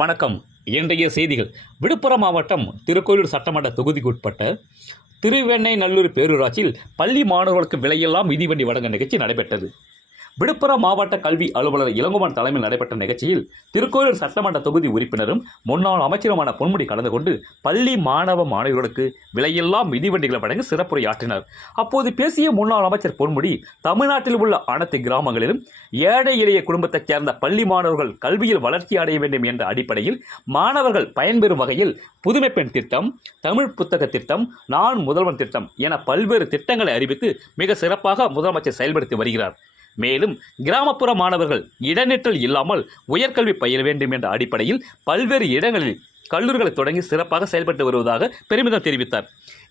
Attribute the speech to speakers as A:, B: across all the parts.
A: வணக்கம். இன்றைய செய்திகள். விழுப்புரம் மாவட்டம் திருக்கோயிலூர் சட்டமன்ற தொகுதிக்குட்பட்ட திருவெண்ணெய்நல்லூர் பேரூராட்சியில் பள்ளி மாணவர்களுக்கு விலையெல்லாம் மிதிவண்டி வழங்க நிகழ்ச்சி நடைபெற்றது. விழுப்புரம் மாவட்ட கல்வி அலுவலர் இளங்குமன் தலைமையில் நடைபெற்ற நிகழ்ச்சியில் திருக்கோயிலூர் சட்டமன்ற தொகுதி உறுப்பினரும் முன்னாள் அமைச்சருமான பொன்முடி கலந்து கொண்டு பள்ளி மாணவ மாணவர்களுக்கு விலையெல்லாம் மிதிவண்டிகளை வழங்கி சிறப்புரையாற்றினர். அப்போது பேசிய முன்னாள் அமைச்சர் பொன்முடி தமிழ்நாட்டில் உள்ள அனைத்து கிராமங்களிலும் ஏழை எளிய குடும்பத்தைச் சேர்ந்த பள்ளி மாணவர்கள் கல்வியில் வளர்ச்சி அடைய வேண்டும் என்ற அடிப்படையில் மாணவர்கள் பயன்பெறும் வகையில் புதுமை பெண் திட்டம் தமிழ் புத்தக திட்டம் நான் முதல்வன் திட்டம் என பல்வேறு திட்டங்களை அறிவித்து மிக சிறப்பாக முதலமைச்சர் செயல்படுத்தி வருகிறார். மேலும் கிராமப்புற மாணவர்கள் இடநிற்றல் இல்லாமல் உயர்கல்வி பயில வேண்டும் என்ற அடிப்படையில் பல்வேறு இடங்களில் கல்லூரிகளை தொடங்கி சிறப்பாக செயல்பட்டு வருவதாக பெருமிதம் தெரிவித்தார்.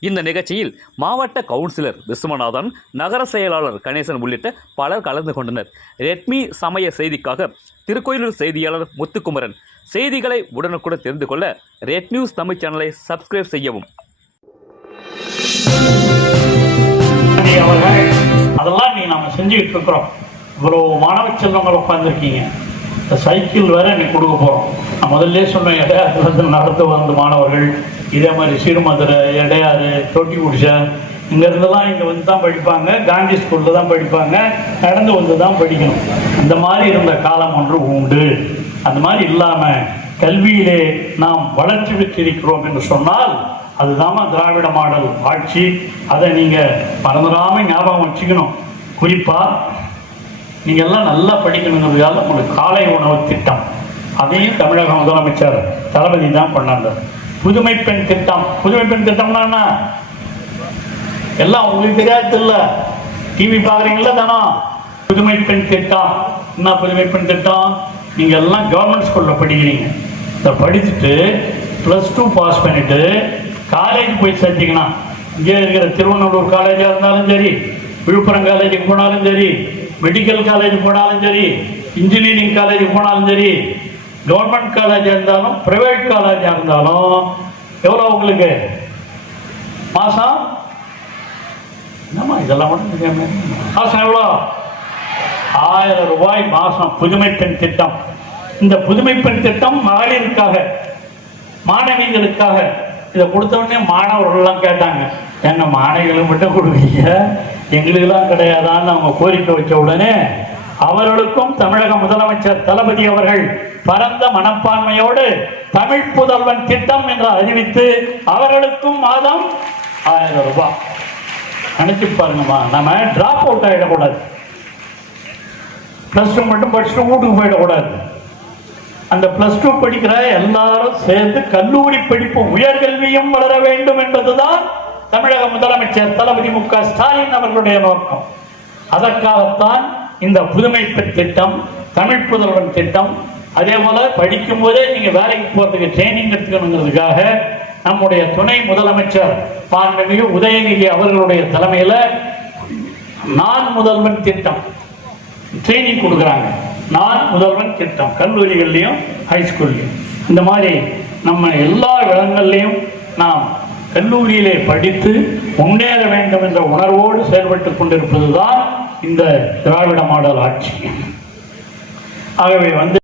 A: இந்த நிகழ்ச்சியில் மாவட்ட கவுன்சிலர் விஸ்வநாதன் நகர செயலாளர் கணேசன் உள்ளிட்ட பலர் கலந்து கொண்டனர். ரெட்மி சமய செய்திக்காக திருக்கோயிலூர் செய்தியாளர் முத்துக்குமரன். செய்திகளை உடனுக்குடன் தெரிந்து கொள்ள ரெட் நியூஸ் தமிழ் சேனலை சப்ஸ்கிரைப் செய்யவும்.
B: அவர்கள் அதெல்லாம் நீ நம்ம செஞ்சுக்கிட்டு இருக்கிறோம். இவ்வளோ மாணவ செல்வங்கள் உட்காந்துருக்கீங்க இந்த சைக்கிள் வேற நீ கொடுக்க போகிறோம் நான் முதல்ல சொன்னேன் இடையாறு நடந்து வந்த மாணவர்கள் இதே மாதிரி சிறுமதுரை இடையாறு தொட்டி குடிசை இங்கேருந்துலாம் இங்கே வந்து தான் படிப்பாங்க காந்தி ஸ்கூலில் தான் படிப்பாங்க நடந்து வந்து தான் படிக்கணும். இந்த மாதிரி இருந்த காலம் ஒன்று உண்டு. அந்த மாதிரி இல்லாமல் கல்வியிலே நாம் வளர்ச்சி பெற்றிருக்கிறோம் என்று சொன்னால் அதுதாம்மா திராவிட மாடல் ஆட்சி. அதை நீங்கள் மறந்துடாமல் ஞாபகம் வச்சுக்கணும். குறிப்பாக நீங்கள் எல்லாம் நல்லா படிக்கணுங்கிறதுக்காக உங்களுக்கு காலை உணவு திட்டம். அதையும் தமிழக முதலமைச்சர் தளபதி தான் பண்ணாங்க. புதுமை பெண் திட்டம். புதுமை பெண் திட்டம்னா என்ன? எல்லாம் உங்களுக்கு தெரியாது இல்லை டிவி பார்க்குறீங்களா தானோ? புதுமை பெண் திட்டம். என்ன புதுமை பெண் திட்டம்? நீங்கள் எல்லாம் கவர்மெண்ட் ஸ்கூலில் படிக்கிறீங்க. இதை படிச்சுட்டு ப்ளஸ் டூ பாஸ் பண்ணிவிட்டு காலேஜ் போய் சேர்த்திங்கன்னா இங்கே இருக்கிற திருவண்ணூர் காலேஜாக இருந்தாலும் சரி விழுப்புரம் காலேஜுக்கு போனாலும் சரி மெடிக்கல் காலேஜ் போனாலும் சரி இன்ஜினியரிங் காலேஜ் போனாலும் சரி கவர்மெண்ட் காலேஜாக இருந்தாலும் ப்ரைவேட் காலேஜாக இருந்தாலும் எவ்வளோ உங்களுக்கு? மாதம் என்னம்மா இதெல்லாம் மட்டும் மாதம் எவ்வளோ? ஆயிரம் ரூபாய் மாதம் புதுமை பெண் திட்டம். இந்த புதுமை பெண் திட்டம் மகளிருக்காக மாணவிகளுக்காக இதை கொடுத்த உடனே மாணவர்கள்லாம் கேட்டாங்க எங்க மாணவிகளுக்கு மட்டும் கொடுப்பீங்க எங்களுக்கெல்லாம் கிடையாதான்னு அவங்க கோரிக்கை வச்ச உடனே அவர்களுக்கும் தமிழக முதலமைச்சர் தளபதி அவர்கள் பரந்த மனப்பான்மையோடு தமிழ் புதல்வன் திட்டம் என்று அறிவித்து அவர்களுக்கும் மாதம் ஆயிரம் ரூபாய். நினைச்சு பாருங்கம்மா நம்ம டிராப் அவுட் ஆகிடக்கூடாது ப்ளஸ் டூ மட்டும் படிச்சுட்டு வீட்டுக்கு போயிடக்கூடாது. அந்த ப்ளஸ் டூ படிக்கிற எல்லாரும் சேர்ந்து கல்லூரி படிப்பு உயர்கல்வியும் வளர வேண்டும் என்பதுதான் தமிழக முதலமைச்சர் தளபதி மு க ஸ்டாலின் அவர்களுடைய நோக்கம். அதற்காகத்தான் இந்த புதுமை திட்டம் தமிழ் புதல்வன் திட்டம் அதே போல படிக்கும் போதே நீங்க வேலைக்கு போறதுக்கு ட்ரைனிங் எடுத்துக்கணுங்கிறதுக்காக நம்முடைய துணை முதலமைச்சர் மாண்புமிகு உதயநிதி அவர்களுடைய தலைமையில நான் முதல்வன் திட்டம் ட்ரைனிங் கொடுக்குறாங்க. நான் முதல்வன் திட்டம். கல்லூரிகள்லையும் ஹைஸ்கூல்லையும் இந்த மாதிரி நம்ம எல்லா இடங்கள்லையும் நாம் கல்லூரியிலே படித்து முன்னேற வேண்டும் என்ற உணர்வோடு செயல்பட்டு கொண்டிருப்பதுதான் இந்த திராவிட மாடல் ஆட்சி. ஆகவே வந்து